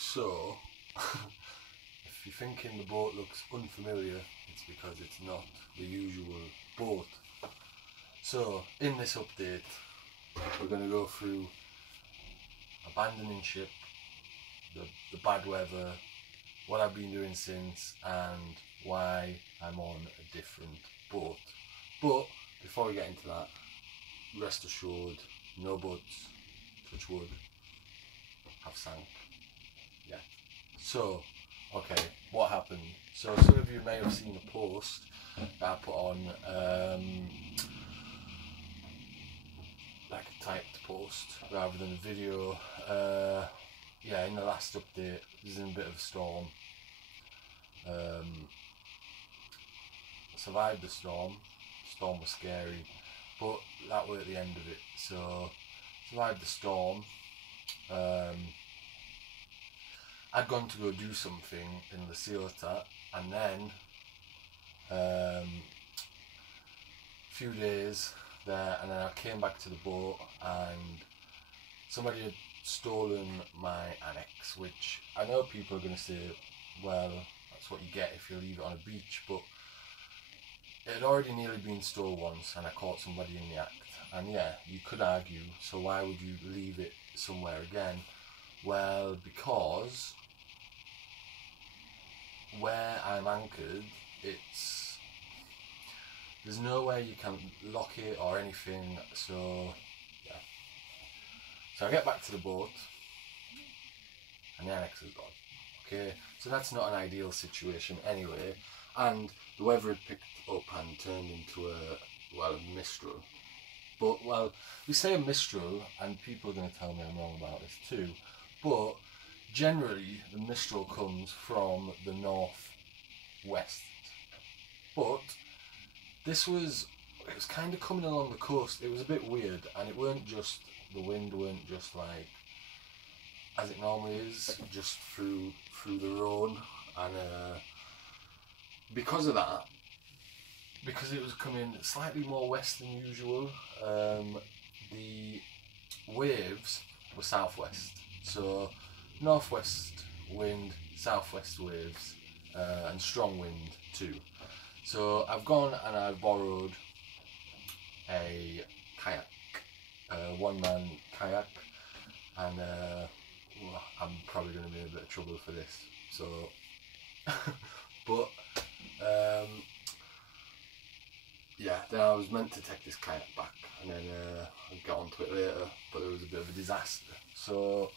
So if you're thinking the boat looks unfamiliar, it's because it's not the usual boat. So in this update, we're going to go through abandoning ship, the bad weather, what I've been doing since, and why I'm on a different boat. But before we get into that, rest assured, no boats, touch wood, have sank. Yeah. So, okay, what happened? So some of you may have seen a post that I put on, like a typed post rather than a video. Yeah, in the last update, there's in a bit of a storm. Survived the storm. Storm was scary, but that were at the end of it. So survived the storm. I'd gone to go do something in La Ciotat, and then a few days there, and then I came back to the boat and somebody had stolen my annex, which I know people are going to say, well, that's what you get if you leave it on a beach, but it had already nearly been stolen once and I caught somebody in the act. And yeah, you could argue, so why would you leave it somewhere again? Well, because where I'm anchored, there's nowhere you can lock it or anything, so yeah. So I get back to the boat and the annex is gone. Okay, so that's not an ideal situation anyway, and the weather had picked up and turned into a mistral. But, well, we say a mistral, and people are going to tell me I'm wrong about this too, but generally the mistral comes from the northwest. But it was kind of coming along the coast. It was a bit weird, and the wind weren't just like as it normally is, just through the Rhone, and because of that, because it was coming slightly more west than usual, the waves were southwest. So northwest wind, southwest waves, and strong wind too. So I've gone and I've borrowed a kayak, a one-man kayak, and I'm probably going to be in a bit of trouble for this. So, but yeah, then I was meant to take this kayak back, and then I'll get onto it later, but there was a bit of a disaster. So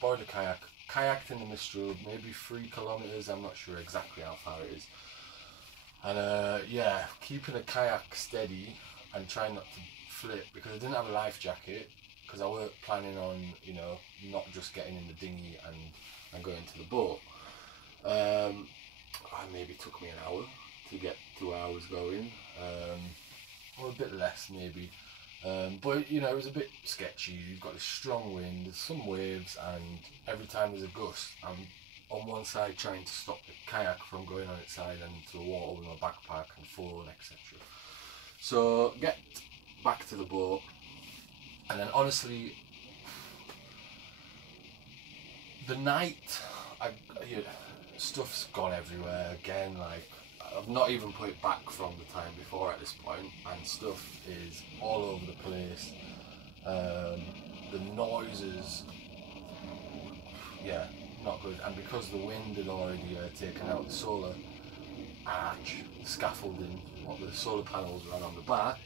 borrowed a kayak, kayaked in the Mistral, maybe 3 kilometres, I'm not sure exactly how far it is. And yeah, keeping the kayak steady and trying not to flip, because I didn't have a life jacket, because I weren't planning on, you know, not just getting in the dinghy and going to the boat. Maybe took me an hour to get to where I was going, or a bit less maybe. But you know, it was a bit sketchy. You've got this strong wind, there's some waves, and every time there's a gust, I'm on one side trying to stop the kayak from going on its side and to the water with my backpack and phone, etc. So get back to the boat, and then honestly, the night, stuff's gone everywhere again. Like, I've not even put it back from the time before at this point, and stuff is all over the place. The noises, yeah, not good. And because the wind had already taken out the solar arch, the scaffolding, what the solar panels ran on the back,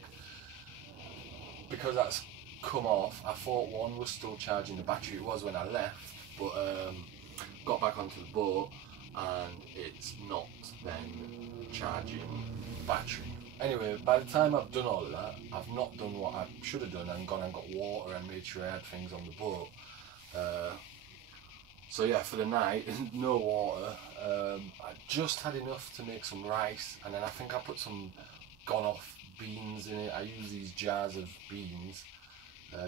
because that's come off, I thought one was still charging the battery. It was when I left, but got back onto the boat and it's not then charging the battery. Anyway, by the time I've done all of that, I've not done what I should have done and gone and got water and made sure I had things on the boat. So yeah, for the night, no water. I just had enough to make some rice, and then I think I put some gone off beans in it. I use these jars of beans,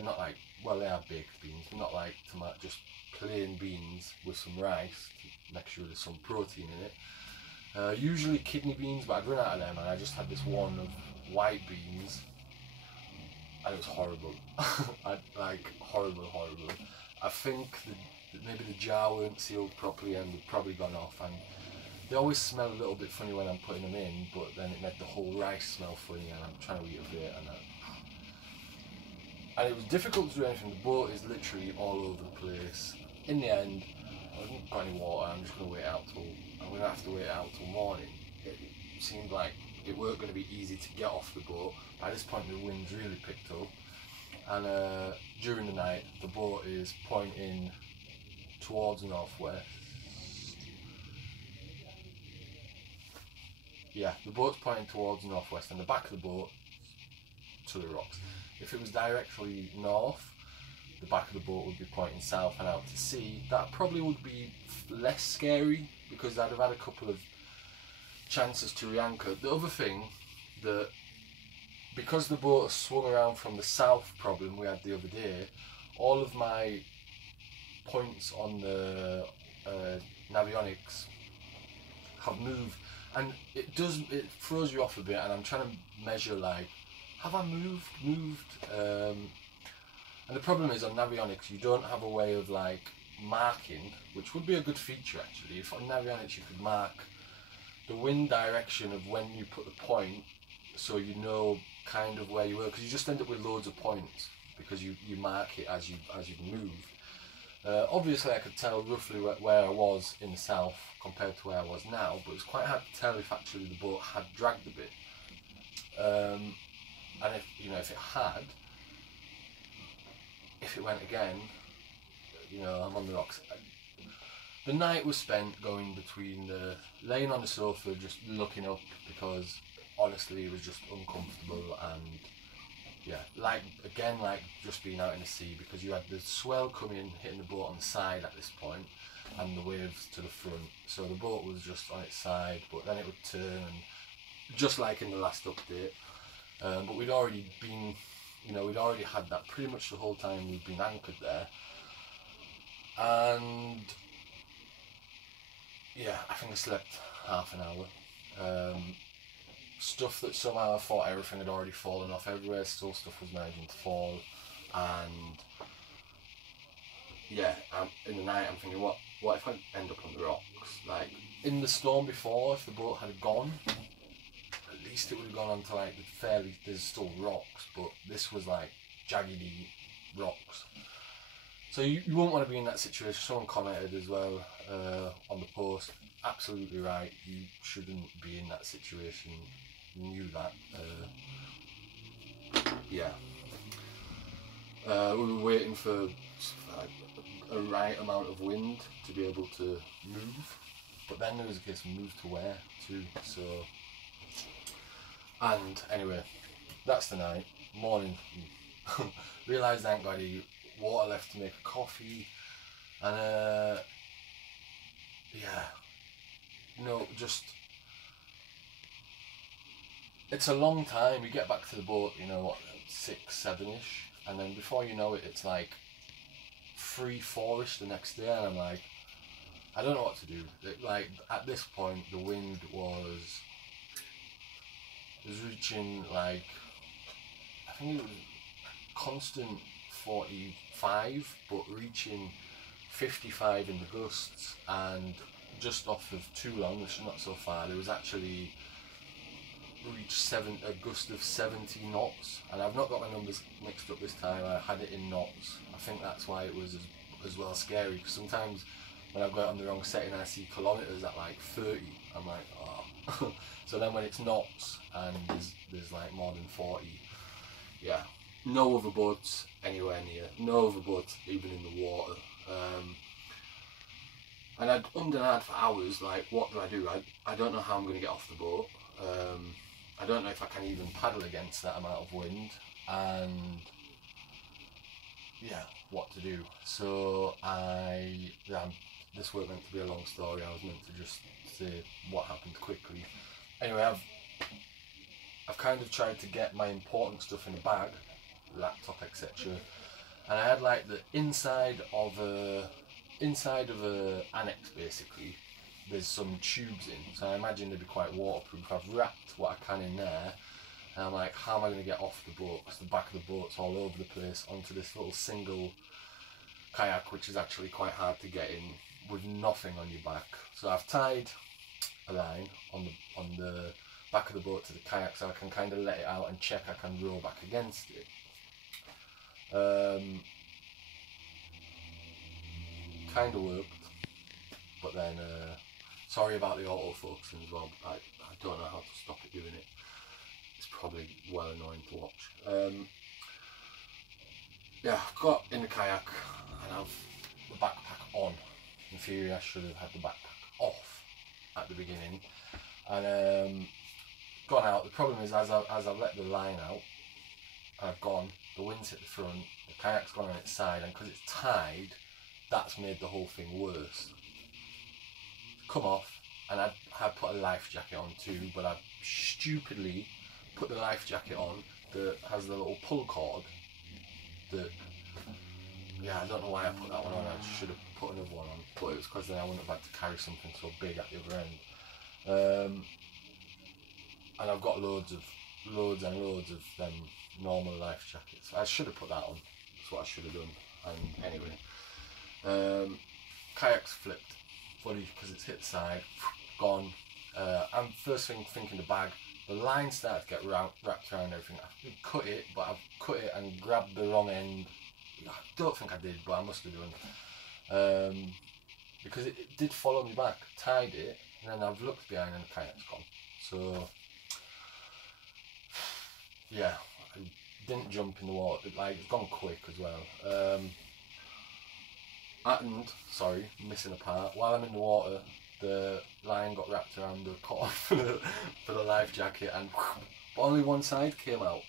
not like, well, they are baked beans, but not like tomato, just plain beans with some rice to make sure there's some protein in it. Usually kidney beans, but I'd run out of them, and I just had this one of white beans, and it was horrible. Like horrible. I think maybe the jar weren't sealed properly and they'd probably gone off, and they always smell a little bit funny when I'm putting them in, but then it made the whole rice smell funny, and I'm trying to eat a bit, and it was difficult to do anything. The boat is literally all over the place. In the end, I haven't got any water. I'm just going to I'm going to have to wait out till morning. It seemed like it weren't going to be easy to get off the boat. By this point, the wind's really picked up, and during the night, the boat is pointing towards the northwest. Yeah, the boat's pointing towards the northwest, and the back of the boat to the rocks. If it was directly north, the back of the boat would be pointing south and out to sea. That probably would be less scary because I'd have had a couple of chances to re-anchor. The other thing, that because the boat swung around from the south problem we had the other day, all of my points on the navionics have moved, and it throws you off a bit, and I'm trying to measure, like, have I moved? And the problem is, on navionics you don't have a way of like marking, which would be a good feature actually. If on navionics you could mark the wind direction of when you put the point, so you know kind of where you were, because you just end up with loads of points because you mark it as you've moved. Obviously I could tell roughly where I was in the south compared to where I was now, but it's quite hard to tell if actually the boat had dragged a bit. And if it had, if it went again, I'm on the rocks. The night was spent going between laying on the sofa just looking up, because honestly it was just uncomfortable, and yeah, like just being out in the sea, because you had the swell coming, hitting the boat on the side at this point, and the waves to the front, so the boat was just on its side, but then it would turn, and just like in the last update. But we'd already been, we'd already had that pretty much the whole time we'd been anchored there. And yeah, I think I slept half an hour. Stuff that somehow I thought everything had already fallen off everywhere, still stuff was managing to fall. And yeah, in the night I'm thinking, what if I end up on the rocks? Like, in the storm before, if the boat had gone, at least it would have gone onto like there's still rocks, but this was like jaggedy rocks. So you won't want to be in that situation. Someone commented as well on the post, absolutely right, you shouldn't be in that situation. You knew that. Yeah. We were waiting for like a right amount of wind to be able to move, but then there was a case of move to where too, so. And anyway, that's the night. Morning, realised I ain't got any water left to make a coffee, and yeah, just, it's a long time. You get back to the boat, 6, 7ish, and then before you know it, it's like 3, 4ish the next day, and I'm like, I don't know what to do. Like, at this point, the wind was reaching, like, I think it was constant 45, but reaching 55 in the gusts, and just off of Toulon, which is not so far, there was actually reached a gust of 70 knots, and I've not got my numbers mixed up this time. I had it in knots. I think that's why it was as well scary, because sometimes when I've got it on the wrong setting I see kilometres at like 30, I'm like, oh. So then when it's knots and there's like more than 40, yeah, no other boats anywhere near, no other boats even in the water. And I'd ummed and ahed for hours, like, what do? I don't know how I'm going to get off the boat. I don't know if I can even paddle against that amount of wind, and yeah, what to do. So this weren't meant to be a long story. I was meant to just say what happened quickly. Anyway, I've kind of tried to get my important stuff in a bag, laptop, etc. And I had like the inside of a annex basically. There's some tubes in, so I imagine they'd be quite waterproof. I've wrapped what I can in there, and I'm like, how am I going to get off the boat? Because the back of the boat's all over the place onto this little single kayak, which is actually quite hard to get in with nothing on your back. So I've tied a line on the back of the boat to the kayak, so I can kind of let it out and check I can row back against it. Kind of worked, but then sorry about the autofocusing as well. I don't know how to stop it doing it. It's probably well annoying to watch. Yeah, I've got in the kayak and I've the backpack on. In theory, I should have had the backpack off at the beginning, and gone out. The problem is, as I've let the line out, and I've gone, the wind's hit the front, the kayak's gone on its side, and because it's tied, that's made the whole thing worse. Come off, and I had put a life jacket on too, but I stupidly put the life jacket on that has the little pull cord. That, yeah, I don't know why I put that one on. I should have put another one on, but it was because then I wouldn't have had to carry something so big at the other end. And I've got loads and loads of them normal life jackets. I should have put that on. That's what I should have done. And anyway, kayak's flipped, fully, because it's hit the side, gone. I'm first thing thinking the bag. The line started to get wrapped around everything. I cut it, but I've cut it and grabbed the wrong end. I don't think I did, but I must have done. Because it did follow me back, tied it, and then I've looked behind and the kayak's gone. So, yeah, I didn't jump in the water. It's gone quick as well. And, sorry, missing a part. While I'm in the water, the line got wrapped around the cord for the life jacket, and but only one side came out.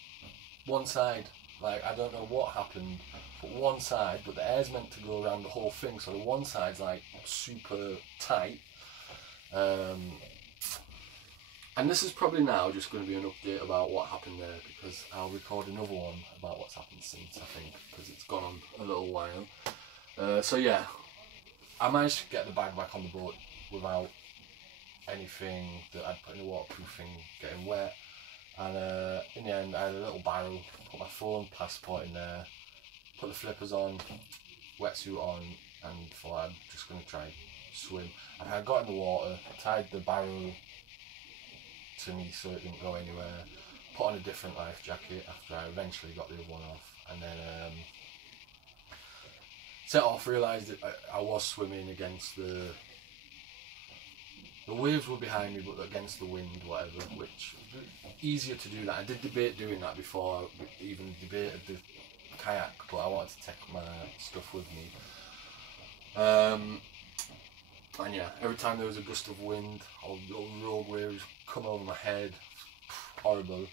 One side, like, I don't know what happened, but one side, but the air's meant to go around the whole thing, so the one side's like super tight. And this is probably now just going to be an update about what happened there, because I'll record another one about what's happened since, I think, because it's gone on a little while. So yeah, I managed to get the bag back on the boat without anything that I'd put in the waterproofing getting wet, and in the end I had a little barrel, put my phone, passport in there, put the flippers on, wetsuit on, and thought I'm just going to try swim. And I got in the water, tied the barrel to me so it didn't go anywhere, put on a different life jacket after I eventually got the other one off, and then set off, realised that I was swimming against the waves were behind me, but against the wind, whatever, which easier to do that. I did debate doing that before I even debated the kayak, but I wanted to take my stuff with me. And yeah, every time there was a gust of wind or little rogue waves come over my head, horrible.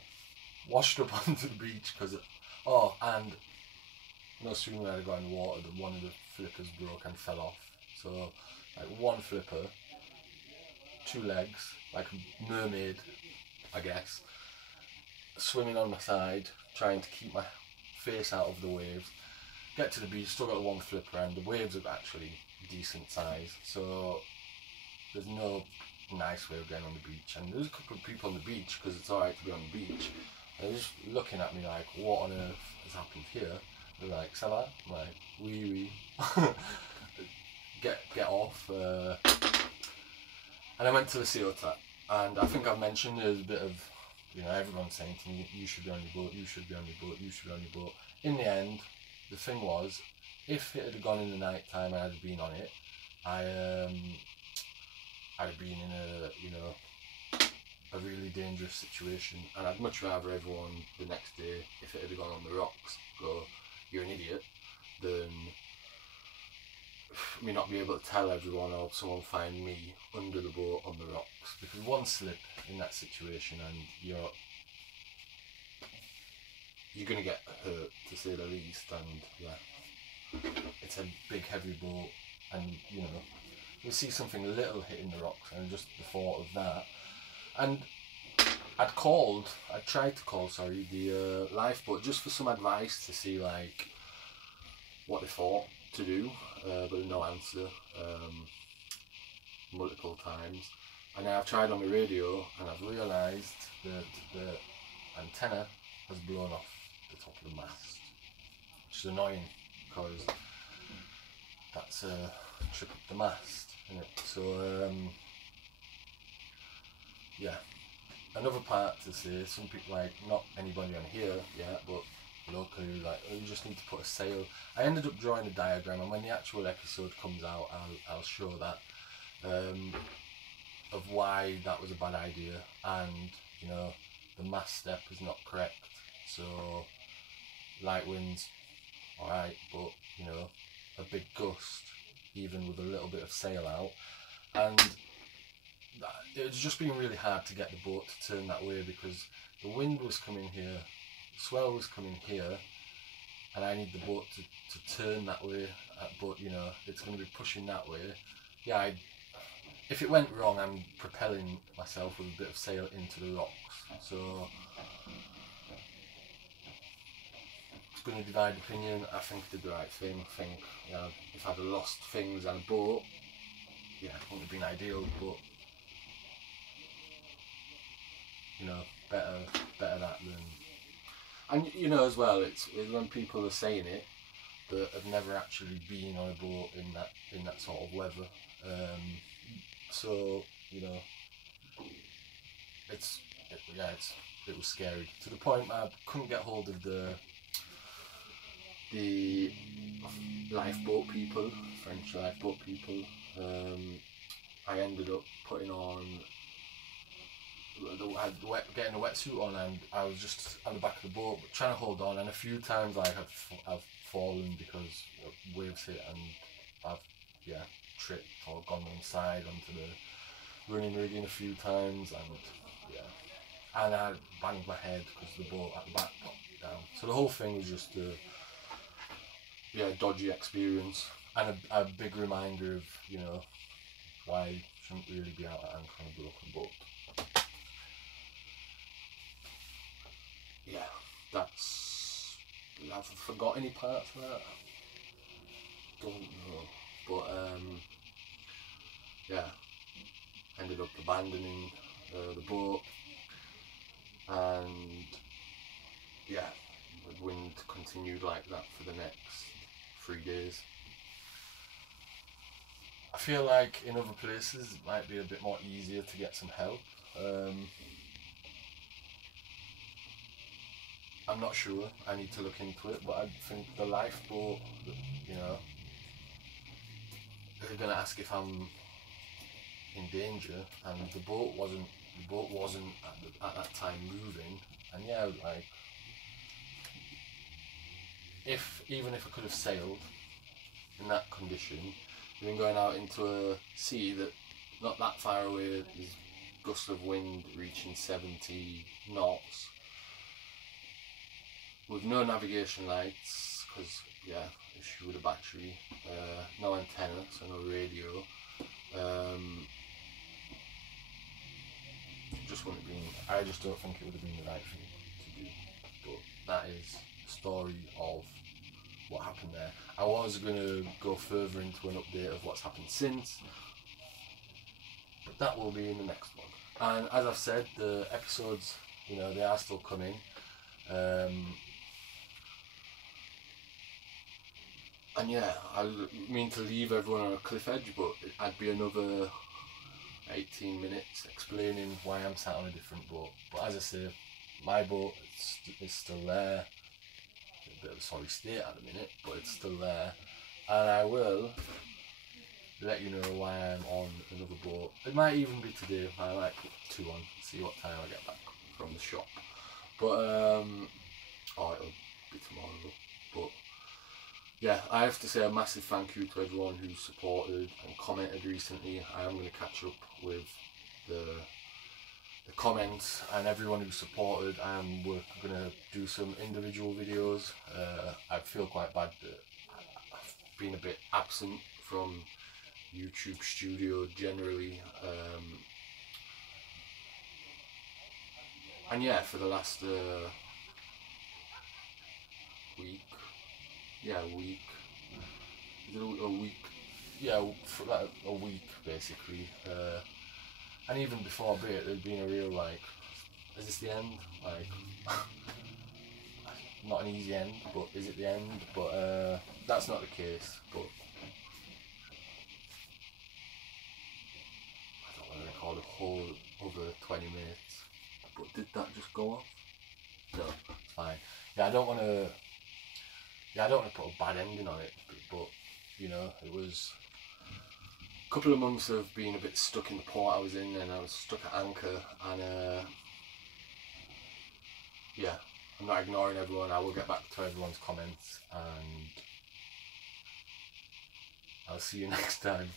Washed up onto the beach because, and no sooner had I got in the water than one of the flippers broke and fell off. So, like, one flipper, two legs, like a mermaid, I guess, swimming on my side, trying to keep my face out of the waves. Get to the beach, still got the one flipper, and the waves are actually decent size, so there's no nice way of getting on the beach. And there's a couple of people on the beach, because it's alright to be on the beach, and they're just looking at me like, what on earth has happened here? They're like, ça va? I'm like, oui. Get off. And I went to the seal tap, and I think I've mentioned there's a bit of, everyone's saying to me, you should be on your boat, you should be on your boat, you should be on your boat. In the end, the thing was, if it had gone in the night time and I'd been on it, I'd have been in a really dangerous situation, and I'd much rather everyone the next day, if it had gone on the rocks, go, you're an idiot, than me not be able to tell everyone or someone find me under the boat on the rocks. Because one slip in that situation and you're going to get hurt, to say the least. And yeah, it's a big heavy boat, and you see something little hitting the rocks, and just the thought of that. And I'd tried to call the lifeboat just for some advice, to see like what they thought to do, but no answer, multiple times. And now I've tried on the radio, and I've realised that the antenna has blown off the top of the mast, which is annoying, because to trip up the mast, innit? So yeah. Another part to say, some people, like, not anybody on here yet, but locally, like, oh, you just need to put a sail. I ended up drawing a diagram, and when the actual episode comes out, I'll show that, of why that was a bad idea, and, you know, the mast step is not correct. So light winds, alright, but, you know, a big gust, even with a little bit of sail out, and it was just being really hard to get the boat to turn that way, because the wind was coming here, the swell was coming here, and I need the boat to turn that way, but, you know, it's going to be pushing that way. Yeah, if it went wrong, I'm propelling myself with a bit of sail into the rocks, so it's been a divided opinion. I think I did the right thing. I think, you know, if I'd have lost things and a boat, yeah, it wouldn't have been ideal, but, you know, better that than. And, you know, as well, it's when people are saying it that have never actually been on a boat in that sort of weather. So, you know, it was scary to the point I couldn't get hold of the lifeboat people, French lifeboat people. I ended up putting on, getting a wetsuit on, and I was just on the back of the boat trying to hold on, and a few times I've fallen because waves hit, and I've tripped or gone on side onto the running rigging a few times, and I banged my head because the boat at the back popped down. So the whole thing was just a dodgy experience, and a big reminder of, you know, why you shouldn't really be out at anchor on a broken boat. Yeah, have I forgot any parts of that? Don't know, but yeah, ended up abandoning the boat, and yeah, the wind continued like that for the next 3 days. I feel like in other places it might be a bit more easier to get some help. I'm not sure, I need to look into it, but I think the lifeboat, you know, they're going to ask if I'm in danger, and the boat wasn't at that time moving, and yeah, like, even if I could have sailed in that condition, even going out into a sea that not that far away is gusts of wind reaching 70 knots, with no navigation lights, because issue with the battery, no antenna, so no radio, just wouldn't have been, I just don't think it would have been the right thing to do. But that is the story of what happened there. I was going to go further into an update of what's happened since, but that will be in the next one. And as I've said, the episodes, you know, they are still coming. And yeah, I mean to leave everyone on a cliff edge, but I'd be another 18 minutes explaining why I'm sat on a different boat. But as I say, my boat is still there. In a bit of a sorry state at the minute, but it's still there. And I will let you know why I'm on another boat. It might even be today. I might put 2 on, see what time I get back from the shop. But or it'll be tomorrow. But yeah, I have to say a massive thank you to everyone who supported and commented recently. I am going to catch up with the comments and everyone who supported, and we're going to do some individual videos. I feel quite bad that I've been a bit absent from YouTube Studio generally. And yeah, for the last week. For like a week basically. And even before a bit, there'd been a real like, is this the end? Like, not an easy end, but is it the end? But that's not the case. But record a whole other 20 minutes. But did that just go off? No, it's fine. Yeah, I don't want to put a bad ending on it, but you know, it was a couple of months of being a bit stuck in the port I was in, and I was stuck at anchor, and yeah, I'm not ignoring everyone. I will get back to everyone's comments, and I'll see you next time.